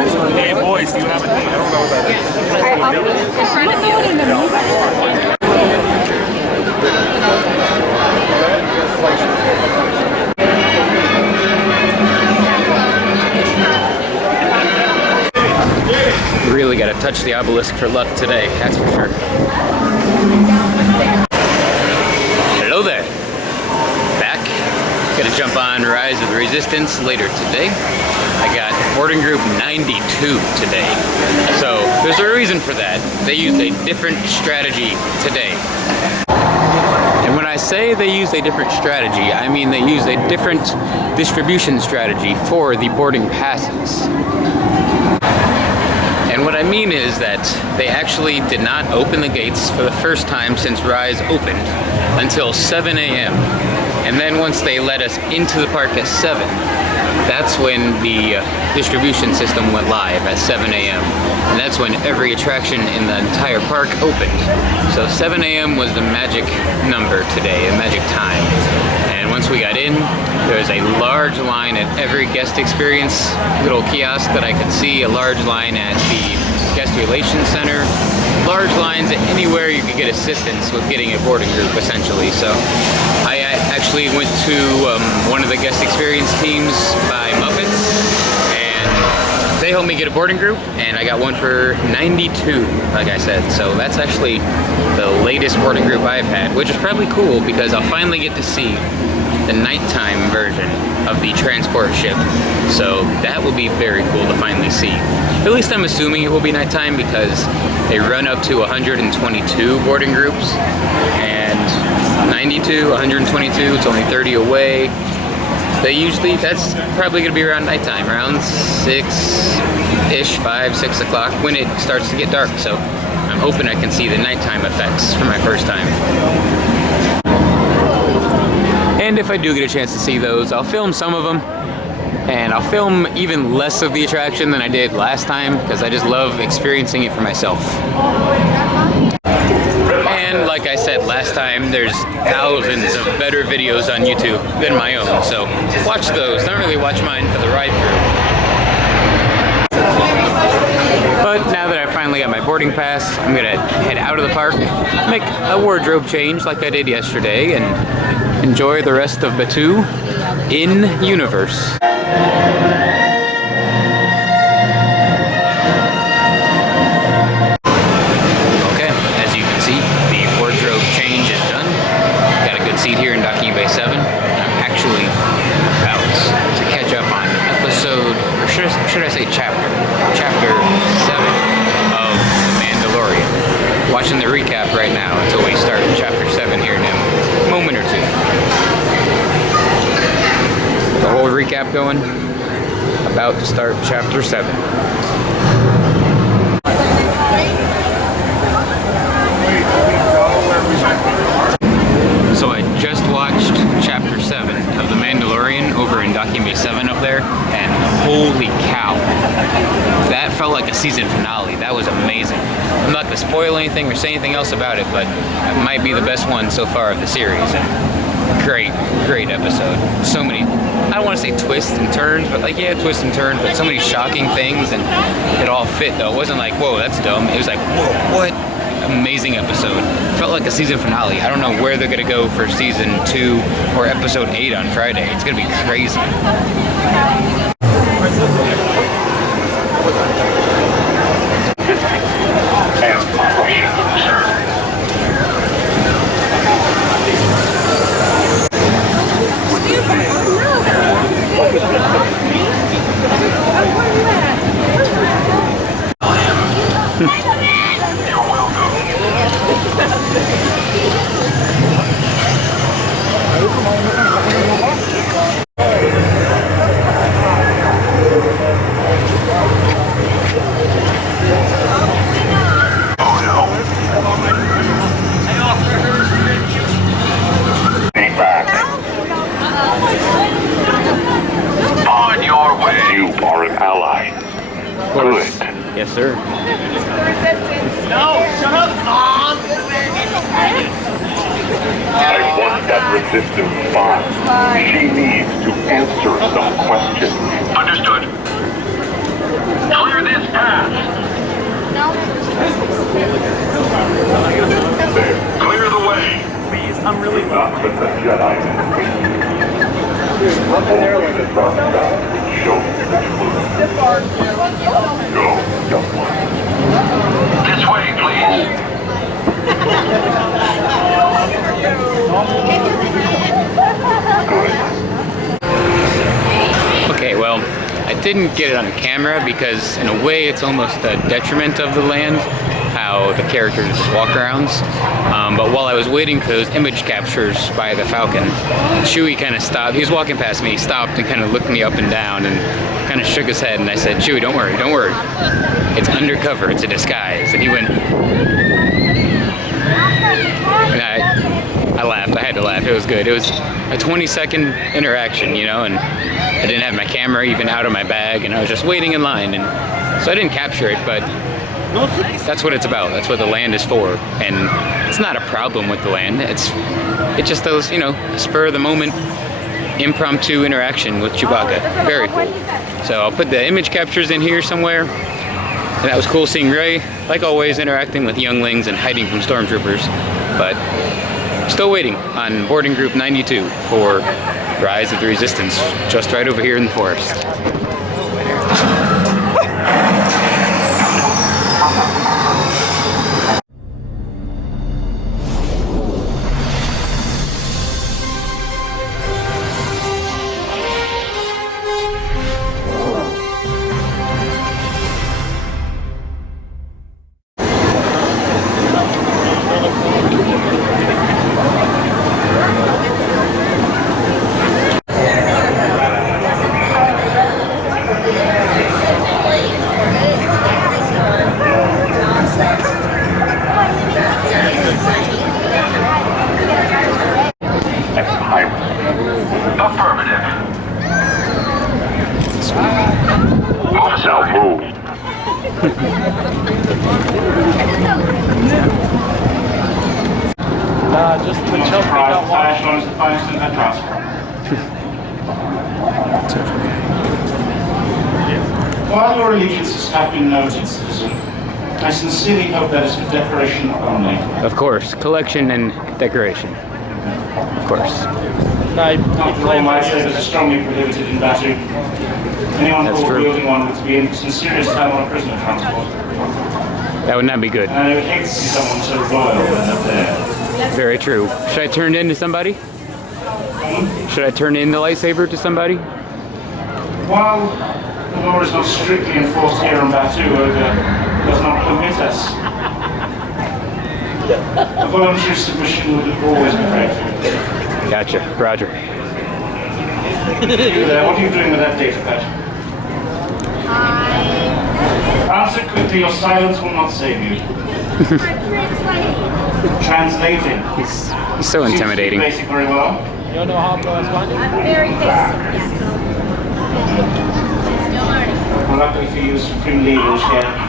Hey boys, do you have a thing? I don't know what that is. Really gotta touch the obelisk for luck today, that's for sure. Hello there. Back. Gonna jump on Rise of the Resistance later today. I got boarding group 92 today. So there's a reason for that. They used a different strategy today. And when I say they used a different strategy, I mean they used a different distribution strategy for the boarding passes. And what I mean is that they actually did not open the gates for the first time since Rise opened until 7 a.m. And then once they let us into the park at 7, that's when the distribution system went live at 7 a.m. And that's when every attraction in the entire park opened. So 7 a.m. was the magic number today, the magic time. And once we got in, there was a large line at every guest experience little kiosk that I could see, a large line at the guest relations center, large lines at anywhere you could get assistance with getting a boarding group, essentially. So I actually went to one of the guest experience teams by Muppets, and they helped me get a boarding group, and I got one for 92, like I said. So that's actually the latest boarding group I've had, which is probably cool because I'll finally get to see the nighttime version of the transport ship. So that will be very cool to finally see. At least I'm assuming it will be nighttime because they run up to 122 boarding groups, and 92, 122, it's only 30 away. They usually, that's probably gonna be around nighttime, around 6-ish, 5, 6 o'clock when it starts to get dark. So I'm hoping I can see the nighttime effects for my first time. And if I do get a chance to see those, I'll film some of them. And I'll film even less of the attraction than I did last time because I just love experiencing it for myself. And like I said last time, there's thousands of better videos on YouTube than my own, so watch those. Don't really watch mine for the ride-through. But now that I finally got my boarding pass, I'm gonna head out of the park, make a wardrobe change like I did yesterday, and enjoy the rest of Batuu in universe. Okay, as you can see, the wardrobe change is done. Got a good seat here in Docking Bay 7. I'm actually about to catch up on episode, or should I say chapter 7 of Mandalorian. Watching the recap right now until we start chapter 7 here in a moment or two. The whole recap going. About to start chapter 7. So I just watched chapter 7 of The Mandalorian over in Docking Bay 7 up there, and holy cow, that felt like a season finale. That was amazing. I'm not going to spoil anything or say anything else about it, but it might be the best one so far of the series. And great episode. So many, I don't want to say twists and turns, but like, yeah, twists and turns, but so many shocking things, and it all fit though. It wasn't like, whoa, that's dumb. It was like, whoa, what? Amazing episode. Felt like a season finale. I don't know where they're gonna go for season 2 or episode 8 on Friday. It's gonna be crazy. On your way. You are an ally. Good. Yes, sir. No, shut up, Mom! I want that resistance spy. She needs to answer some questions. Understood. Clear this path. Clear the way. Please, I'm really Not with the Jedi. Always a dark side. Show me the truth. Go, young one. This way, please. Okay, well, I didn't get it on camera because in a way it's almost a detriment of the land, how the characters just walk around. But while I was waiting for those image captures by the Falcon, Chewie kind of stopped. He was walking past me, he stopped and kind of looked me up and down and kind of shook his head, and I said, Chewie, don't worry, don't worry. It's undercover, it's a disguise. And he went, and I laughed, I had to laugh, it was good. It was a 20-second interaction, you know, and I didn't have my camera even out of my bag, and I was just waiting in line, and so I didn't capture it, but that's what it's about. That's what the land is for, and it's not a problem with the land. It's just those, you know, spur of the moment, impromptu interaction with Chewbacca. Very cool. So I'll put the image captures in here somewhere. And that was cool seeing Rey, like always, interacting with younglings and hiding from stormtroopers. But still waiting on boarding group 92 for Rise of the Resistance, just right over here in the forest. Affirmative. Now move. just the jump we got watched. Is the finest in that class. While your allegiances have been noted, citizen, I sincerely hope that is for decoration only. Of course, collection and decoration. Of course. After all, lightsabers are strongly prohibited in Batuu. Anyone That's caught true. wielding one would be in some serious trouble on prisoner transport. That would not be good. And I would hate to see someone so royal end up there. Very true. Should I turn it in to somebody? Should I turn in the lightsaber to somebody? While the law is not strictly enforced here on Batuu, it does not permit us. A voluntary submission would always be grateful. Gotcha. Roger. What are you doing with that data pad? Answer quickly, your silence will not save you. Translating. He's so intimidating. Basic very well. You don't know how to respond? I'm very basic. Well, luckily for you, supreme leaders here.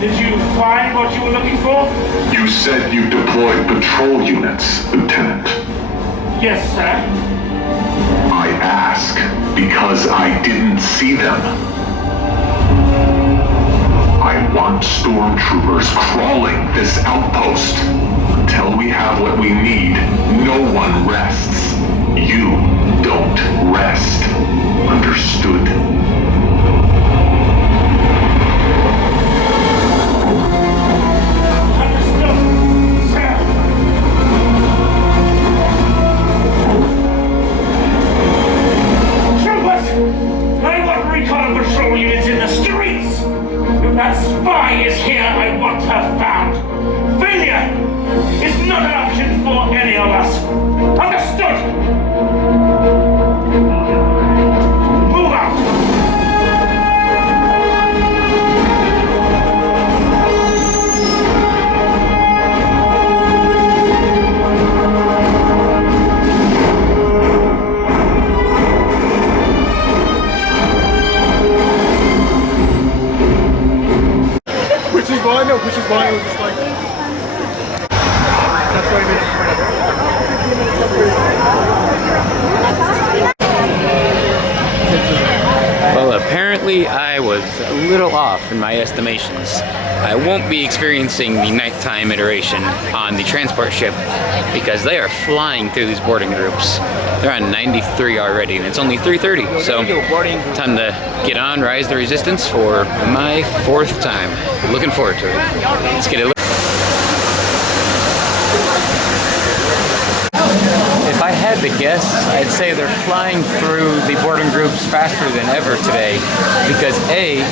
Did you find what you were looking for? You said you deployed patrol units, Lieutenant. Yes, sir. I ask because I didn't see them. I want stormtroopers crawling this outpost. Until we have what we need, no one rests. You don't rest. Understood? Recon patrol units in the streets! If that spy is here, I want her found. Failure is not an option for any of us. Understood? Move out! I know, which is why it was just like... That's what I mean. Well, apparently I was a little off in my estimations. I won't be experiencing the nighttime iteration on the transport ship because they are flying through these boarding groups. They're on 93 already and it's only 3:30, so time to get on Rise the Resistance for my 4th time. Looking forward to it. Let's get it. If I had to guess, I'd say they're flying through the boarding groups faster than ever today because A,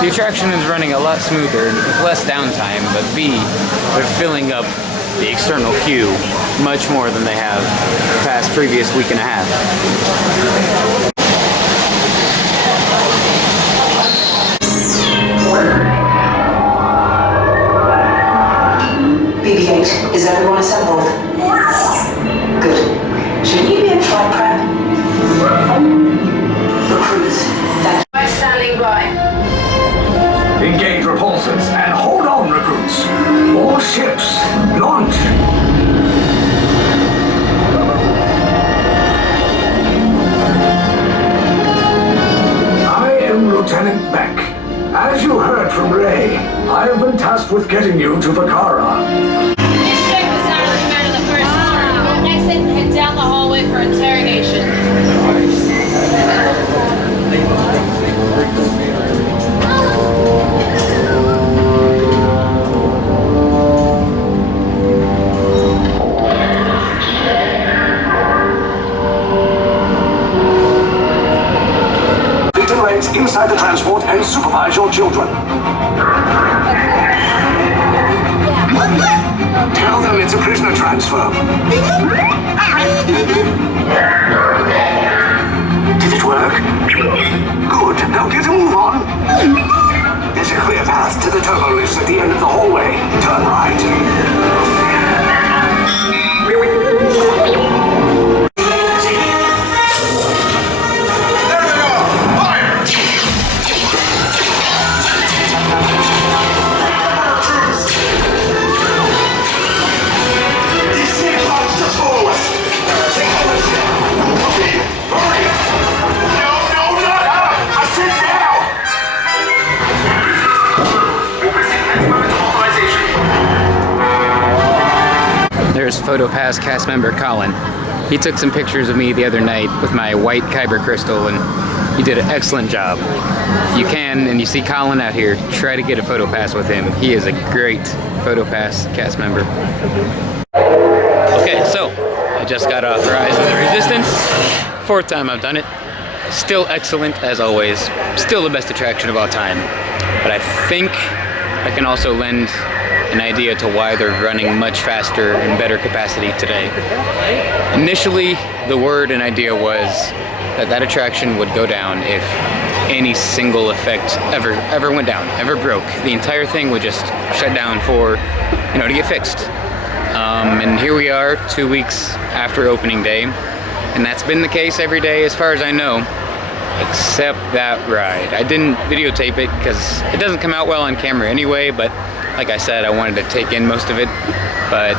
the attraction is running a lot smoother with less downtime, but B, they're filling up the external queue much more than they have the past previous week and a half. BB-8, is everyone assembled? Good. Shouldn't you be in flight prep? Recruits, thank you. Standing by. Engage repulsors and hold on, recruits. All ships, launch. I am Lieutenant Beck. As you heard from Ray, I have been tasked with getting you to Vakara. This ship is not recommended the first floor. Exit and head down the hallway for interrogation. Beaten raids inside the transport and supervise your children. Tell them it's a prisoner transfer. Did it work? Good. Now get a move on. There's a clear path to the turbo lifts at the end of the hallway. Turn right. There's PhotoPass cast member Colin. He took some pictures of me the other night with my white Kyber crystal and he did an excellent job. If you can and you see Colin out here, try to get a PhotoPass with him. He is a great PhotoPass cast member. Okay, so I just got authorized in the Resistance. 4th time I've done it. Still excellent as always. Still the best attraction of all time. But I think I can also lend an idea to why they're running much faster and better capacity today. Initially, the word and idea was that that attraction would go down if any single effect ever went down, ever broke. The entire thing would just shut down for, to get fixed. And here we are 2 weeks after opening day, and that's been the case every day as far as I know, except that ride. I didn't videotape it because it doesn't come out well on camera anyway, but like I said, I wanted to take in most of it. But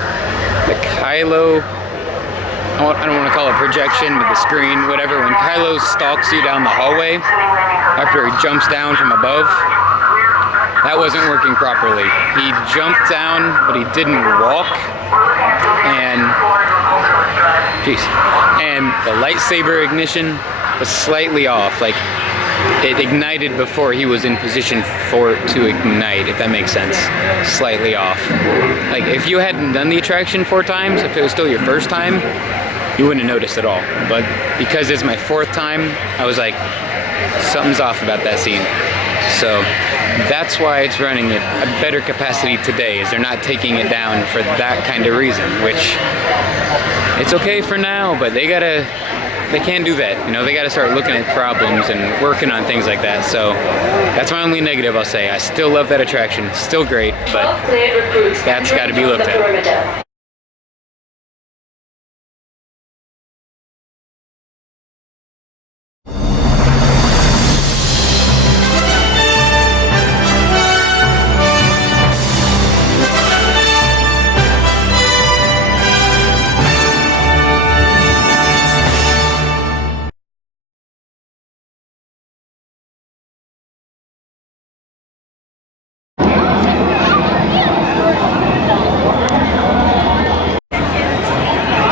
the Kylo, I don't want to call it projection, but the screen, whatever, when Kylo stalks you down the hallway after he jumps down from above, that wasn't working properly. He jumped down, but he didn't walk, and the lightsaber ignition was slightly off. Like, it ignited before he was in position for it to ignite, if that makes sense. Slightly off. Like, if you hadn't done the attraction 4 times, if it was still your first time, you wouldn't have noticed at all. But because it's my 4th time, I was like, something's off about that scene. So that's why it's running at a better capacity today, is they're not taking it down for that kind of reason, which it's okay for now, but they can't do that. They gotta start looking at problems and working on things like that. So that's my only negative, I'll say. I still love that attraction, still great, but that's gotta be looked at.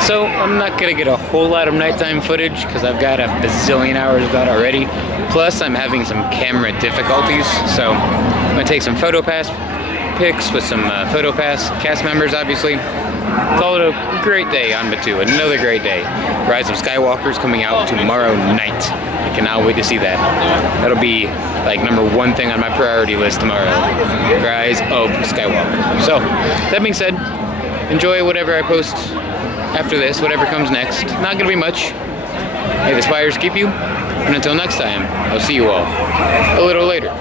So I'm not gonna get a whole lot of nighttime footage because I've got a bazillion hours of that already. Plus I'm having some camera difficulties, so I'm gonna take some PhotoPass pics with some PhotoPass cast members, obviously. Call it a great day on Batuu, another great day. Rise of Skywalker's coming out tomorrow night. I cannot wait to see that. That'll be like #1 thing on my priority list tomorrow. Rise of Skywalker. So, that being said, enjoy whatever I post after this, whatever comes next. Not gonna be much. May the spires keep you, and until next time, I'll see you all a little later.